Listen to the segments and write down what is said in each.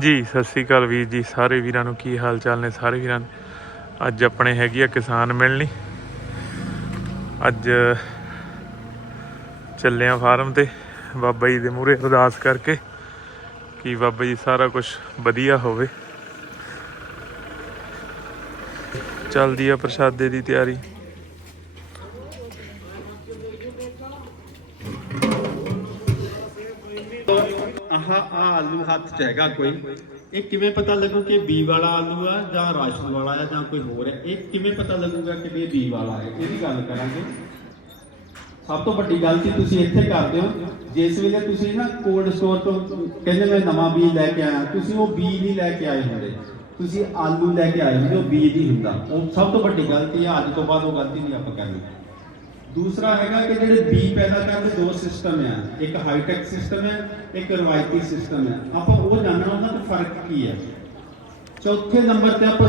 ਜੀ, ਸਤਿ ਸ੍ਰੀ ਅਕਾਲ ਵੀਰ ਜੀ, ਸਾਰੇ ਵੀਰਾਂ ਨੂੰ ਕੀ ਹਾਲ ਚਾਲ ਨੇ? ਸਾਰੇ ਵੀਰਾਂ ਅੱਜ ਆਪਣੇ ਹੈਗੀ ਆ ਕਿਸਾਨ ਮਿਲਣੀ। ਅੱਜ ਚੱਲੇ ਫਾਰਮ ਤੇ, ਬਾਬਾ ਜੀ ਦੇ ਮੂਹਰੇ ਅਰਦਾਸ ਕਰਕੇ ਕਿ ਬਾਬਾ ਜੀ ਸਾਰਾ ਕੁਝ ਵਧੀਆ ਹੋਵੇ। ਚੱਲਦੀ ਆ ਪ੍ਰਸ਼ਾਦੇ ਦੀ ਤਿਆਰੀ। ਆਲੂ ਹੱਥ 'ਚ ਹੈਗਾ ਕੋਈ? ਇਹ ਕਿਵੇਂ ਪਤਾ ਲੱਗੂ ਕਿ ਬੀ ਵਾਲਾ ਆਲੂ ਆ ਜਾਂ ਰਾਸ਼ਨ ਵਾਲਾ ਆ ਜਾਂ ਕੋਈ ਹੋਰ ਹੈ ਇਹ ਕਿਵੇਂ ਪਤਾ ਲੱਗੂਗਾ ਕਿ ਇਹ ਬੀ ਵਾਲਾ ਹੈ ਇਹਦੀ ਗੱਲ ਕਰਾਂਗੇ। ਸਭ ਤੋਂ ਵੱਡੀ ਗਲਤੀ ਤੁਸੀਂ ਇੱਥੇ ਕਰਦੇ ਹੋ। ਜਿਸ ਵੇਲੇ ਤੁਸੀਂ ਨਾ ਕੋਲਡ ਸਟੋਰ ਤੋਂ ਕਹਿੰਦੇ ਮੈਂ ਨਵਾਂ ਬੀਜ ਲੈ ਕੇ ਆਇਆ, ਤੁਸੀਂ ਉਹ ਬੀਜ ਨਹੀਂ ਲੈ ਕੇ ਆਏ ਹੁੰਦੇ। ਤੁਸੀਂ ਆਲੂ ਲੈ ਕੇ ਆਏ ਹੁੰਦੇ, ਉਹ ਬੀਜ ਨਹੀਂ ਹੁੰਦਾ। ਉਹ ਸਭ ਤੋਂ ਵੱਡੀ ਗਲਤੀ ਹੈ ਅੱਜ ਤੋਂ ਬਾਅਦ ਉਹ ਗਲਤੀ ਨਹੀਂ ਆਪਾਂ ਕਰਨੀ। ਦੂਸਰਾ ਹੈਗਾ ਕਿ ਜਿਹੜੇ ਬੀ ਪੈਦਾ ਕਰਦੇ ਦੋ ਸਿਸਟਮ ਆ। ਇੱਕ ਹਾਈਟੈਕ ਸਿਸਟਮ ਹੈ ਇੱਕ ਰਵਾਇਤੀ ਸਿਸਟਮ ਹੈ ਆਪਾਂ ਉਹ ਜਾਣਨਾ ਉਹਨਾਂ ਦਾ ਫ਼ਰਕ ਕੀ ਹੈ ਚੌਥੇ ਨੰਬਰ ਤੇ ਆਪਾਂ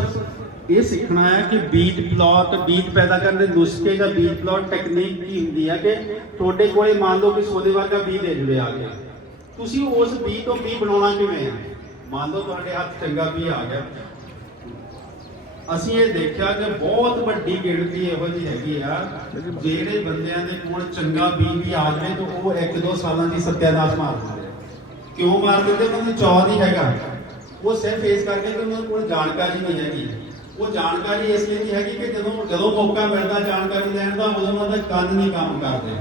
ਇਹ ਸਿੱਖਣਾ ਹੈ ਕਿ ਬੀਟ ਪਲਾਟ ਬੀਟ ਪੈਦਾ ਕਰਨ ਦੇ ਨੁਸਖੇ ਜਾਂ ਬੀਟ ਪਲਾਟ ਟੈਕਨੀਕ ਕੀ ਹੁੰਦੀ ਹੈ ਕਿ ਤੁਹਾਡੇ ਕੋਲੇ ਮੰਨ ਲਓ ਕਿ ਸੋਦੇ ਵਰਗਾ ਬੀ ਦੇ ਜੁੜੇ ਆ ਗਿਆ। ਤੁਸੀਂ ਉਸ ਬੀ ਤੋਂ ਬੀ ਬਣਾਉਣਾ ਕਿਵੇਂ ਹੈ ਮੰਨ ਲਓ ਤੁਹਾਡੇ ਹੱਥ ਚੰਗਾ ਬੀ ਆ ਗਿਆ। ਅਸੀਂ ਇਹ ਦੇਖਿਆ ਕਿ ਬਹੁਤ ਵੱਡੀ ਗਿਣਤੀ ਇਹੋ ਜਿਹੀ ਹੈਗੀ ਆ, ਜਿਹੜੇ ਬੰਦਿਆਂ ਦੇ ਕੋਲ ਚੰਗਾ ਬੀਜ ਵੀ ਆ ਜਾਵੇ ਤਾਂ ਉਹ ਇੱਕ ਦੋ ਸਾਲਾਂ ਦੀ ਸੱਤਿਆਨਾਸ਼ ਮਾਰ ਦਿੰਦੇ ਕਿਉਂ ਮਾਰ ਦਿੰਦੇ? ਉਹਨਾਂ ਨੂੰ ਚਾਹ ਨਹੀਂ ਹੈਗਾ। ਉਹ ਸਿਰਫ ਇਸ ਕਰਕੇ ਕਿ ਉਹਨਾਂ ਕੋਲ ਜਾਣਕਾਰੀ ਨਹੀਂ ਹੈਗੀ। ਉਹ ਜਾਣਕਾਰੀ ਇਸ ਲਈ ਨਹੀਂ ਹੈਗੀ ਕਿ ਜਦੋਂ ਜਦੋਂ ਮੌਕਾ ਮਿਲਦਾ ਜਾਣਕਾਰੀ ਲੈਣ ਦਾ, ਉਦੋਂ ਉਹਨਾਂ ਦਾ ਕੰਨ ਨਹੀਂ ਕੰਮ ਕਰਦੇ।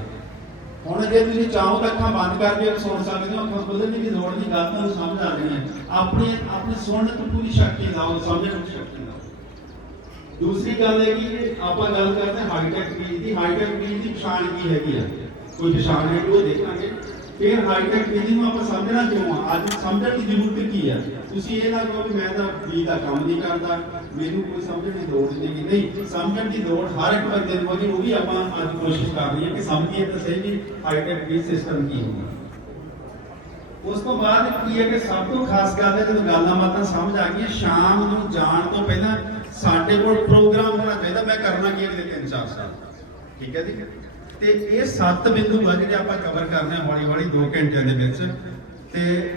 ਹੁਣ ਜੇ ਤੁਸੀਂ ਚਾਹੋ ਤਾਂ ਅੱਖਾਂ ਬੰਦ ਕਰਕੇ ਸੁਣ ਸਕਦੇ ਹੋ, ਅੱਖਾਂ ਖੋਲ੍ਹਣ ਦੀ ਲੋੜ ਨਹੀਂ ਗੱਲ ਤੁਹਾਨੂੰ ਸਮਝ ਆ ਰਹੀ ਹੈ ਆਪਣੀ ਆਪਣੀ ਸੁਣਨ ਤੋਂ ਪੂਰੀ ਸ਼ਕਤੀ ਲਾਓ, ਸਮਝਣ ਦੀ ਸ਼ਕਤੀ ਲਾਓ। ਦੂਸਰੀ ਗੱਲ ਹੈ ਕਿ ਆਪਾਂ ਗੱਲ ਕਰਦੇ ਹਾਂ ਹਾਈਟੈਕ ਬੀਜ ਦੀ ਹਾਈਟੈਕ ਬੀਜ ਦੀ ਪਛਾਣ ਕੀ ਹੈਗੀ ਆ ਕੋਈ ਪਛਾਣ ਹੈ ਉਹ ਦੇਖਾਂਗੇ ਫਿਰ ਹਾਈਟੈਕ ਬੀਜ ਨੂੰ ਆਪਾਂ ਸਮਝਣਾ ਕਿਉਂ ਆ ਅੱਜ ਸਮਝਣ ਦੀ ਜ਼ਰੂਰਤ ਕੀ ਆ ਤੁਸੀਂ ਇਹ ਨਾ ਕਹੋ ਕਿ ਮੈਂ ਤਾਂ ਬੀਜ ਦਾ ਕੰਮ ਨਹੀਂ ਕਰਦਾ ਮੈਨੂੰ ਕੋਈ ਸਮਝਣ ਦੀ ਲੋੜ ਨਹੀਂ ਕਿ ਨਹੀਂ ਸਮਝਣ ਦੀ ਲੋੜ ਹਰ ਇੱਕ ਬੰਦੇ ਨੂੰ ਹੋਗੀ ਉਹ ਵੀ ਆਪਾਂ ਅੱਜ ਕੋਸ਼ਿਸ਼ ਕਰ ਰਹੀ ਹਾਂ ਕਿ ਸਮਝੀਏ ਤਾਂ ਸਹੀ ਵੀ ਹਾਈਟੈਕ ਬੀਜ ਸਿਸਟਮ ਕੀ ਹੁੰਦਾ ਉਸ ਤੋਂ ਬਾਅਦ ਕੀ ਹੈ ਕਿ ਸਭ ਤੋਂ ਖਾਸ ਗੱਲ ਹੈ ਜਦੋਂ ਗੱਲਾਂ ਬਾਤਾਂ ਸਮਝ ਆ ਗਈਆਂ ਸ਼ਾਮ ਨੂੰ ਜਾਣ ਤੋਂ ਪਹਿਲਾਂ ਸਾਡੇ ਕੋਲ ਪ੍ਰੋਗਰਾਮ ਹੋਣਾ ਚਾਹੀਦਾ, ਮੈਂ ਕਰਨਾ ਕੀ ਹੈ ਅਗਲੇ 3-4 ਸਾਲ? ਠੀਕ ਹੈ ਜੀ? ਤੇ ਇਹ ਸੱਤ ਬਿੰਦੂ ਆ ਜਿਹੜੇ ਆਪਾਂ ਕਵਰ ਕਰਨੇ ਆ ਹੌਲੀ ਹੌਲੀ 2 ਘੰਟਿਆਂ ਦੇ ਵਿੱਚ, ਤੇ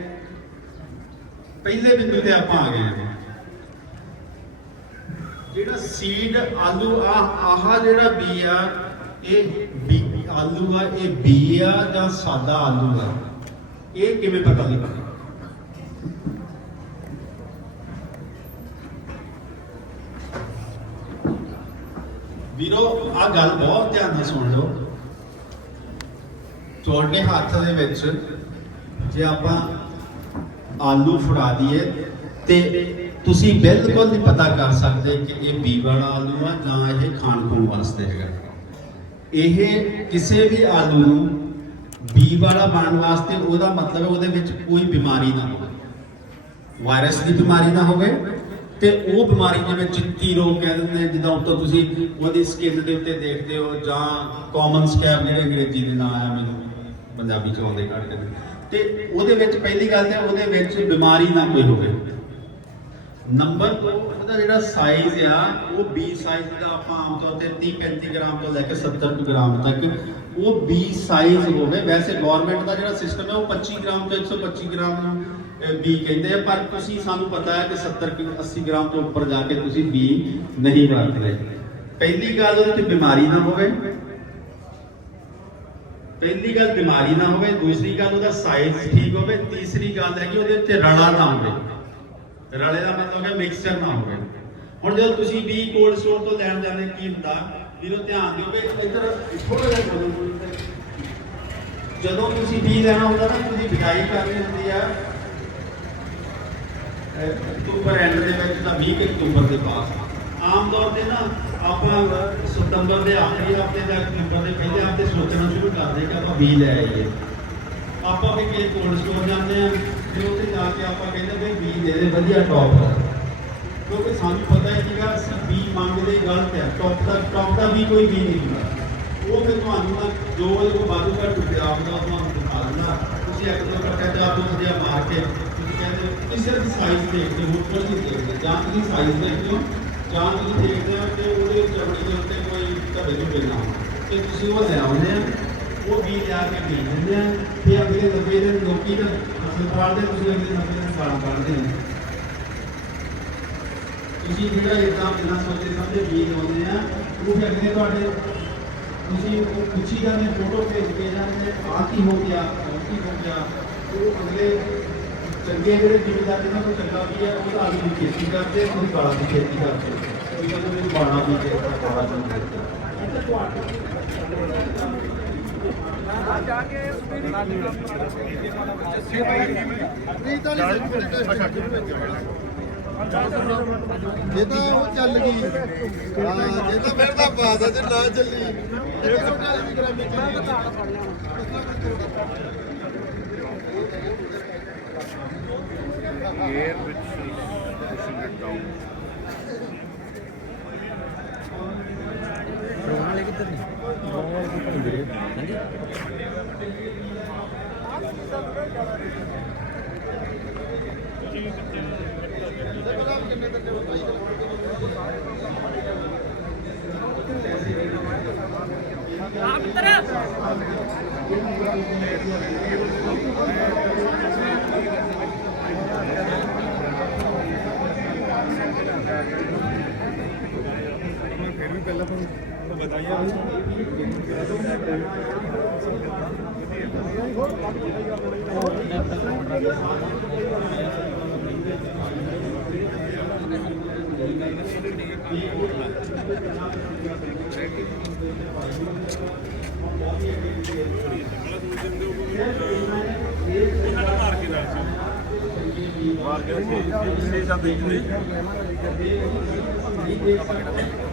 ਪਹਿਲੇ ਬਿੰਦੂ ਤੇ ਆਪਾਂ ਆ ਗਏ ਹਾਂ। ਜਿਹੜਾ ਸੀਡ ਆਲੂ ਆ ਆਹ ਜਿਹੜਾ ਬੀ ਆ, ਇਹ ਬੀ, ਆਲੂ ਆ, ਇਹ ਬੀ ਆ ਜਾਂ ਸਾਦਾ ਆਲੂ ਆ? ਇਹ ਕਿਵੇਂ ਪਤਾ ਲੱਗਦਾ? ਵੀਰੋ ਆ ਗੱਲ ਬਹੁਤ ਧਿਆਨ ਨਾਲ ਸੁਣ ਲਓ। ਤੁਹਾਡੇ ਹੱਥ ਦੇ ਵਿੱਚ ਜੇ ਆਪਾਂ ਆਲੂ ਫੜਾ ਦਈਏ ਤੇ ਤੁਸੀਂ ਬਿਲਕੁਲ ਨਹੀਂ ਪਤਾ ਕਰ ਸਕਦੇ ਕਿ ਇਹ ਬੀ ਵਾਲਾ ਆਲੂ ਆ ਜਾਂ ਇਹ ਖਾਣ ਖੂਣ ਵਾਸਤੇ ਹੈਗਾ। ਇਹ ਕਿਸੇ ਵੀ ਆਲੂ ਨੂੰ ਬੀ ਵਾਲਾ ਬਣਨ ਵਾਸਤੇ ਉਹਦਾ ਮਤਲਬ ਉਹਦੇ ਵਿੱਚ ਕੋਈ ਬਿਮਾਰੀ ਨਾ ਹੋਵੇ। ਵਾਇਰਸ ਦੀ ਬਿਮਾਰੀ ਨਾ ਹੋਵੇ ਤੇ ਉਹ ਬਿਮਾਰੀ ਜਿਵੇਂ ਚਿੱਟੀ ਰੋਗ ਕਹਿ ਦਿੰਦੇ ਜਿੱਦਾਂ ਉੱਤੋਂ ਤੁਸੀਂ ਉਹਦੀ ਸਕਿਨ ਦੇ ਉੱਤੇ ਦੇਖਦੇ ਹੋ ਜਾਂ ਕਾਮਨ ਸਕੈਬ ਜਿਹੜੇ ਅੰਗਰੇਜ਼ੀ ਦੇ ਨਾਂ ਆ ਮੈਨੂੰ, ਪੰਜਾਬੀ ਚ ਆਉਂਦੇ ਕੱਢ ਕੇ ਤੇ ਉਹਦੇ ਵਿੱਚ ਪਹਿਲੀ ਗੱਲ ਤਾਂ ਉਹਦੇ ਵਿੱਚ ਬਿਮਾਰੀ ਨਾ ਕੋਈ ਹੋਵੇ। ਨੰਬਰ 2 ਉਹਦਾ ਜਿਹੜਾ ਸਾਈਜ਼ ਆ, ਉਹ B ਸਾਈਜ਼ ਦਾ ਆਪਾਂ ਆਮ ਤੌਰ ਤੇ 30 35 ਗ੍ਰਾਮ ਤੋਂ ਲੈ ਕੇ 70 ਗ੍ਰਾਮ ਤੱਕ ਉਹ B ਸਾਈਜ਼ ਹੋਵੇ। ਵੈਸੇ ਗਵਰਨਮੈਂਟ ਦਾ ਜਿਹੜਾ ਸਿਸਟਮ ਹੈ, ਉਹ 25 ਗ੍ਰਾਮ ਤੋਂ 125 ਗ੍ਰਾਮ ਨੂੰ ਕਹਿੰਦੇ ਆ, ਪਰ ਤੁਸੀਂ, ਸਾਨੂੰ ਪਤਾ ਹੈ ਕਿ 70 ਕਿ 80 ਗ੍ਰਾਮ ਤੋਂ ਉੱਪਰ ਜਾ ਕੇ ਤੁਸੀਂ B ਨਹੀਂ ਵਰਤਦੇ ਪਹਿਲੀ ਗੱਲ ਉਹਦੇ ਤੇ ਬਿਮਾਰੀ ਨਾ ਹੋਵੇ। ਪਹਿਲੀ ਗੱਲ ਬਿਮਾਰੀ ਨਾ ਹੋਵੇ, ਦੂਸਰੀ ਗੱਲ ਉਹਦਾ ਸਾਈਜ਼ ਠੀਕ ਹੋਵੇ, ਤੀਸਰੀ ਗੱਲ ਹੈ ਕਿ ਉਹਦੇ ਉੱਤੇ ਰਲਾ ਨਾ ਹੋਵੇ। ਰਲੇ ਦਾ ਮਤਲਬ ਹੈ ਮਿਕਸਚਰ ਨਾ ਹੋਵੇ। ਹੁਣ ਜਦੋਂ ਤੁਸੀਂ ਵੀ ਕੋਲਡ ਸਟੋਰ ਤੋਂ ਲੈਣ ਜਾਂਦੇ, ਕੀ ਹੁੰਦਾ? ਵੀਰੋ, ਧਿਆਨ ਦਿਓ ਕਿ ਇੱਧਰ ਥੋੜਾ ਜਿਹਾ ਬੋਲੋ ਜਦੋਂ ਤੁਸੀਂ ਬੀ ਲੈਣਾ ਹੁੰਦਾ ਨਾ, ਤੁਸੀਂ ਬਿਜਾਈ ਕਰਨੀ ਹੁੰਦੀ ਆ। ਅਕਤੂਬਰ ਐਂਡ ਦੇ ਵਿੱਚ ਤਾਂ 20 ਅਕਤੂਬਰ ਦੇ ਪਾਸ। ਆਮ ਤੌਰ ਤੇ ਨਾ ਆਪਾਂ ਸਤੰਬਰ ਦੇ ਆਖਰੀ ਹਫ਼ਤੇ ਜਾਂ ਅਕਤੂਬਰ ਦੇ ਪਹਿਲੇ ਹਫ਼ਤੇ ਸੋਚਣਾ ਸ਼ੁਰੂ ਕਰਦੇ ਕਿ ਆਪਾਂ ਬੀ ਲੈ ਆਈਏ। ਆਪਾਂ ਵੀ ਕਿਸੇ ਕੋਲਡ ਸਟੋਰ ਜਾਂਦੇ ਆ ਤੇ ਉੱਥੇ ਜਾ ਕੇ ਆਪਾਂ ਕਹਿੰਦੇ ਵੀ ਬੀ ਦੇ ਦੇ, ਵਧੀਆ ਟੌਪ ਦਾ ਕਿਉਂਕਿ ਸਾਨੂੰ ਪਤਾ ਹੈ ਕਿ ਅਸੀਂ ਬੀ ਮੰਗਦੇ ਗਲਤ ਹੈ। ਟੌਪ ਦਾ ਟੌਪ ਦਾ ਵੀ ਕੋਈ ਬੀ ਨਹੀਂ ਹੁੰਦਾ। ਉਹ ਫਿਰ ਤੁਹਾਨੂੰ ਨਾ ਜੋ ਉਹਦੇ ਕੋਲ ਬਾਜੂ ਦਾ ਟੁੱਟਿਆ ਆਪਦਾ ਤੁਹਾਨੂੰ ਦਿਖਾ ਦਿੰਦਾ। ਤੁਸੀਂ ਇੱਕ ਦੋ ਕੱਟਿਆ ਤੇ ਆਪ ਨੂੰ ਮਾਰ ਕੇ ਕਹਿੰਦੇ ਹੋ ਕਿਸੇ ਦੀ ਸਾਈਜ਼ ਦੇਖਦੇ ਹੋ ਕੋਈ ਨਹੀਂ ਦੇਖਦੇ। ਜਾਂ ਤੁਸੀਂ ਸਾਈਜ਼ ਦੇਖਦੇ ਹੋ, ਜਾਂ ਤੁਸੀਂ ਦੇਖਦੇ ਹੋ ਕਿ ਉਹਦੇ ਚਮੜੀ ਦੇ ਉੱਤੇ ਕੋਈ ਧੱਬੇ ਧੁੱਬੇ ਨਾ ਤੇ ਤੁਸੀਂ ਉਹ ਲੈ ਆਉਂਦੇ ਆ, ਉਹ ਵੀ ਲਿਆ ਕੇ ਦੇ ਦਿੰਦੇ ਆ। ਫਿਰ ਅਗਲੇ ਨਵੇਂ ਦੇ ਲੋਕੀ ਤਾਂ ਫਸਲ ਪਾਲਦੇ ਤੁਸੀਂ ਅਗਲੇ ਨਵੇਂ ਸਾਲ ਕੱਢਦੇ ਹੋ। ਤੁਸੀਂ ਜਿਹੜਾ ਇਦਾਂ ਬਿਨਾਂ ਸੋਚੇ ਸਮਝੇ ਗੀਤ ਗਾਉਂਦੇ ਆ, ਉਹ ਫਿਰ ਅਗਲੇ ਤੁਹਾਡੇ ਤੁਸੀਂ ਉਹ ਪੁੱਛੀ ਜਾਂਦੇ, ਫੋਟੋ ਭੇਜ ਕੇ ਜਾਂਦੇ ਆ ਕੀ ਹੋ ਗਿਆ ਕੀ ਹੋ ਗਿਆ, ਉਹ ਅਗਲੇ ਚੰਗੇ ਜਿਹੜੇ ਜ਼ਿਮੀਦਾਰ ਜਿਹਨਾਂ ਕੋਲ ਚੰਗਾ ਵੀ ਹੈ? ਉਹ ਤਾਂ ਆਲੂ ਦੀ ਖੇਤੀ ਕਰਦੇ ਉਹ ਬਾਲਾਂ ਦੀ ਖੇਤੀ ਕਰਦੇ ਉਹ ਕਹਿੰਦੇ ਮੈਨੂੰ ਬਾਣਾ ਦੀ ਖੇਤੀ ਬਾਣਾ ਦੀ ਜੇ ਤਾਂ ਉਹ ਚੱਲ ਗਈ। ਜੇ ਤਾਂ ਫਿਰ ਤਾਂ ਬਾਤ ਆ ਜੇ ਨਾ ਚੱਲੀ। ਇਹ ਤਾਂ ਗ੍ਰਾਮੀ which is pushing it down. ਜਾਂ ਹੋਵੇ ਕਿ ਉਹ ਬੰਦਾ ਹਿੰਦੀ ਪੀਪਲ ਮੇਰਾ ਗਿਆ ਕਿ ਕਿਸੇ ਦਾ। ਜਾਂ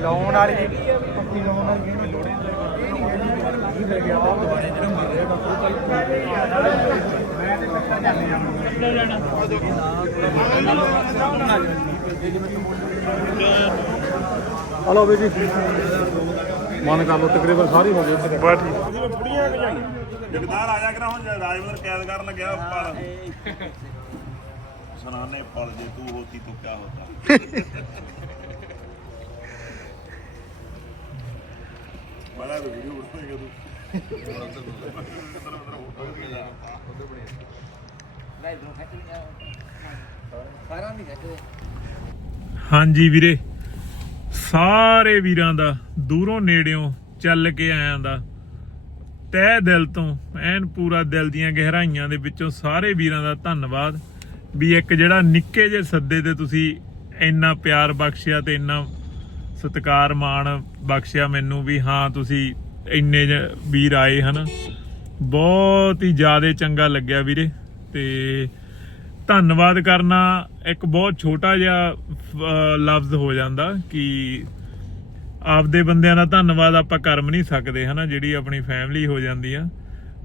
ਲਾਉਣ ਵਾਲੀ ਪੱਕੀ ਲਾਉਣ ਵਾਲੀ ਕੀ ਲੈ ਗਿਆ ਉਹ ਦੁਬਾਰੇ ਜਿਹੜਾ ਮਰ ਰਿਹਾ ਮੈਂ ਤੇ ਕੱਟਾ ਜਾਂਦੇ ਆ ਹਲੋ ਬੇਜੀ ਮਨ ਕਰ ਲੋ ਤਕਰੀਬਨ ਸਾਰੀ ਹੋ ਗਈ। ਬਾ ਠੀਕ। ਜਗਦਾਰ ਆ ਜਾ ਕਰਾ ਹੁਣ ਰਾਜਵੰਦਰ ਕੈਦ ਕਰਨ ਲੱਗਿਆ ਪਰ ਸੁਨਾਨੇ ਪਲ ਜੇ ਤੂੰ ਹੋਤੀ ਤਾਂ ਕਿਆ ਹੋਤਾ। ਬੜਾ ਵੀਡੀਓ ਬਣਾਏਗਾ ਤੂੰ। ਹਾਂਜੀ ਵੀਰੇ ਸਾਰੇ ਵੀਰਾਂ ਦਾ ਦੂਰੋਂ ਨੇੜਿਓਂ ਚੱਲ ਕੇ ਆਇਆਂ ਦਾ ਤਹਿ ਦਿਲ ਤੋਂ, ਐਨ ਪੂਰਾ ਦਿਲ ਦੀਆਂ ਗਹਿਰਾਈਆਂ ਦੇ ਵਿੱਚੋਂ ਸਾਰੇ ਵੀਰਾਂ ਦਾ ਧੰਨਵਾਦ ਵੀ ਇੱਕ ਜਿਹੜਾ ਨਿੱਕੇ ਜਿਹੇ ਸੱਦੇ ਤੇ ਤੁਸੀਂ ਇੰਨਾ ਪਿਆਰ ਬਖਸ਼ਿਆ ਤੇ ਇੰਨਾ ਸਤਿਕਾਰ ਮਾਣ ਬਖਸ਼ਿਆ ਮੈਨੂੰ ਵੀ ਹਾਂ, ਤੁਸੀਂ ਇੰਨੇ ਜ- ਵੀਰ ਆਏ ਹਨ। ਬਹੁਤ ਹੀ ਜ਼ਿਆਦਾ ਚੰਗਾ ਲੱਗਿਆ ਵੀਰੇ ਤੇ ਧੰਨਵਾਦ ਕਰਨਾ ਇੱਕ ਬਹੁਤ ਛੋਟਾ ਜਿਹਾ ਲਫ਼ਜ਼ ਹੋ ਜਾਂਦਾ ਕਿ ਆਪਦੇ ਬੰਦਿਆਂ ਦਾ ਧੰਨਵਾਦ ਆਪਾਂ ਕਰ ਵੀ ਨਹੀਂ ਸਕਦੇ, ਹਨਾ? ਜਿਹੜੀ ਆਪਣੀ ਫੈਮਿਲੀ ਹੋ ਜਾਂਦੀ ਆ।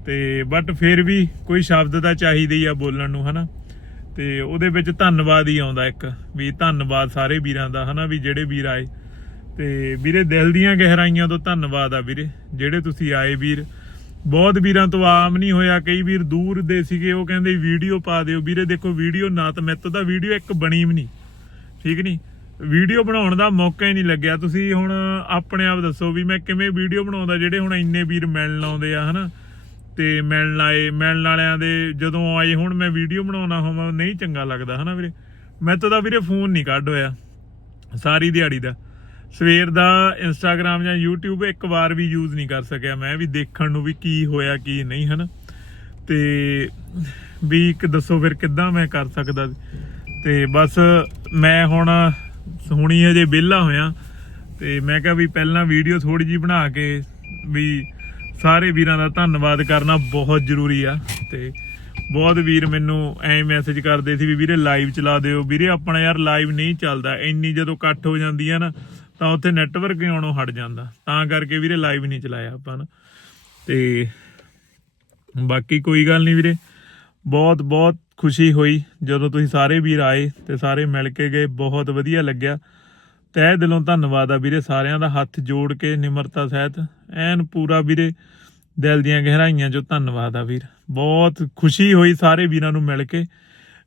ਤੇ ਬਟ ਫਿਰ ਵੀ ਕੋਈ ਸ਼ਬਦ ਤਾਂ ਚਾਹੀਦਾ ਆ ਬੋਲਣ ਨੂੰ, ਹਨਾ? ਤੇ ਉਹਦੇ ਵਿੱਚ ਧੰਨਵਾਦ ਹੀ ਆਉਂਦਾ ਇੱਕ, ਵੀ ਧੰਨਵਾਦ ਸਾਰੇ ਵੀਰਾਂ ਦਾ, ਹਨਾ? ਵੀ ਜਿਹੜੇ ਵੀਰ ਆਏ। ਤੇ ਵੀਰੇ, ਦਿਲ ਦੀਆਂ ਗਹਿਰਾਈਆਂ ਤੋਂ ਧੰਨਵਾਦ ਆ ਵੀਰੇ। ਜਿਹੜੇ ਤੁਸੀਂ ਆਏ ਵੀਰ, ਬਹੁਤ ਵੀਰਾਂ ਤੋਂ ਆਮ ਨਹੀਂ ਹੋਇਆ। ਕਈ ਵੀਰ ਦੂਰ ਦੇ ਸੀਗੇ, ਉਹ ਕਹਿੰਦੇ ਵੀਡੀਓ ਪਾ ਦਿਓ। ਵੀਰੇ, ਦੇਖੋ, ਵੀਡੀਓ ਨਾ ਤਾਂ ਮੇਰੇ ਤੋਂ ਤਾਂ ਵੀਡੀਓ ਇੱਕ ਬਣੀ ਵੀ ਨਹੀਂ। ਠੀਕ ਨਹੀਂ? ਵੀਡੀਓ ਬਣਾਉਣ ਦਾ ਮੌਕਾ ਹੀ ਨਹੀਂ ਲੱਗਿਆ। ਤੁਸੀਂ ਹੁਣ ਆਪਣੇ ਆਪ ਦੱਸੋ ਵੀ ਮੈਂ ਕਿਵੇਂ ਵੀਡੀਓ ਬਣਾਉਂਦਾ, ਜਿਹੜੇ ਹੁਣ ਇੰਨੇ ਵੀਰ ਮਿਲਣ ਆਉਂਦੇ ਆ, ਹਨਾ? ਤੇ ਮਿਲਣ ਆਏ, ਮਿਲਣ ਵਾਲਿਆਂ ਦੇ ਜਦੋਂ ਆਏ, ਹੁਣ ਮੈਂ ਵੀਡੀਓ ਬਣਾਉਣਾ ਹੋਵਾਂ ਨਹੀਂ ਚੰਗਾ ਲੱਗਦਾ, ਹਨਾ ਵੀਰੇ? ਮੈਂ ਤਾਂ ਦਾ ਵੀਰੇ ਫੋਨ ਨਹੀਂ ਕੱਢ ਹੋਇਆ, ਸਾਰੀ ਦਿਹਾੜੀ ਦਾ। ਸਵੇਰ ਦਾ ਇੰਸਟਾਗ੍ਰam ਜਾਂ YouTube ਇੱਕ ਵਾਰ ਵੀ ਯੂਜ਼ ਨਹੀਂ ਕਰ ਸਕਿਆ ਮੈਂ, ਵੀ ਦੇਖਣ ਨੂੰ ਵੀ ਕੀ ਹੋਇਆ, ਕੀ ਨਹੀਂ, ਹਨਾ? ਤੇ ਵੀ ਇੱਕ ਦੱਸੋ ਫਿਰ ਕਿੱਦਾਂ ਮੈਂ ਕਰ ਸਕਦਾ। ਤੇ ਬਸ ਮੈਂ ਹੁਣ ਹੁਣੀ ਅਜੇ ਵਿਹਲਾ ਹੋਇਆ ਤੇ ਮੈਂ ਕਿਹਾ ਵੀ ਪਹਿਲਾਂ ਵੀਡੀਓ ਥੋੜੀ ਜੀ ਬਣਾ ਕੇ ਵੀ ਸਾਰੇ ਵੀਰਾਂ ਦਾ ਧੰਨਵਾਦ ਕਰਨਾ ਬਹੁਤ ਜ਼ਰੂਰੀ ਆ ਤੇ ਬਹੁਤ ਵੀਰ ਮੈਨੂੰ ਐਂ ਮੈਸੇਜ ਕਰਦੇ ਸੀ ਵੀ ਵੀਰੇ ਲਾਈਵ ਚਲਾ ਦਿਓ। ਵੀਰੇ ਆਪਣਾ ਯਾਰ ਲਾਈਵ ਨਹੀਂ ਚੱਲਦਾ। ਇੰਨੀ ਜਦੋਂ ਇਕੱਠ ਹੋ ਜਾਂਦੀ ਆ ਨਾ, ਤਾਂ ਉੱਥੇ ਨੈਟਵਰਕ ਆਉਣੋਂ ਹਟ ਜਾਂਦਾ? ਤਾਂ ਕਰਕੇ ਵੀਰੇ ਲਾਈਵ ਨਹੀਂ ਚਲਾਇਆ ਆਪਾਂ ਨਾ। ਤੇ ਬਾਕੀ ਕੋਈ ਗੱਲ ਨਹੀਂ ਵੀਰੇ। ਬਹੁਤ ਬਹੁਤ ਖੁਸ਼ੀ ਹੋਈ ਜਦੋਂ ਤੁਸੀਂ ਸਾਰੇ ਵੀਰ ਆਏ ਤੇ ਸਾਰੇ ਮਿਲ ਕੇ ਗਏ। ਬਹੁਤ ਵਧੀਆ ਲੱਗਿਆ। ਤਹਿ ਦਿਲੋਂ ਧੰਨਵਾਦ ਆ ਵੀਰੇ ਸਾਰਿਆਂ ਦਾ। ਹੱਥ ਜੋੜ ਕੇ, ਨਿਮਰਤਾ ਸਹਿਤ। ਐਨ ਪੂਰਾ ਵੀਰੇ ਦਿਲ ਦੀਆਂ ਗਹਿਰਾਈਆਂ ਜੋ ਧੰਨਵਾਦ ਆ ਵੀਰ। ਬਹੁਤ ਖੁਸ਼ੀ ਹੋਈ ਸਾਰੇ ਵੀਰਾਂ ਨੂੰ ਮਿਲ ਕੇ।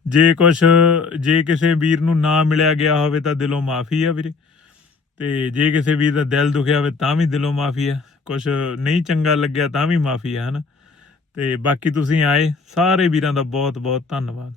ਜੇ ਕੁਛ, ਜੇ ਕਿਸੇ ਵੀਰ ਨੂੰ ਨਾ ਮਿਲਿਆ ਗਿਆ ਹੋਵੇ ਤਾਂ ਦਿਲੋਂ ਮਾਫੀ ਆ ਵੀਰੇ। ਤੇ ਜੇ ਕਿਸੇ ਵੀਰ ਦਾ ਦਿਲ ਦੁਖਿਆ ਹੋਵੇ ਤਾਂ ਵੀ ਦਿਲੋਂ ਮਾਫੀ ਆ। ਕੁਛ ਨਹੀਂ ਚੰਗਾ ਲੱਗਿਆ ਤਾਂ ਵੀ ਮਾਫੀ ਆ, ਹਨਾ? ਤੇ ਬਾਕੀ ਤੁਸੀਂ ਆਏ ਸਾਰੇ ਵੀਰਾਂ ਦਾ ਬਹੁਤ ਬਹੁਤ ਧੰਨਵਾਦ।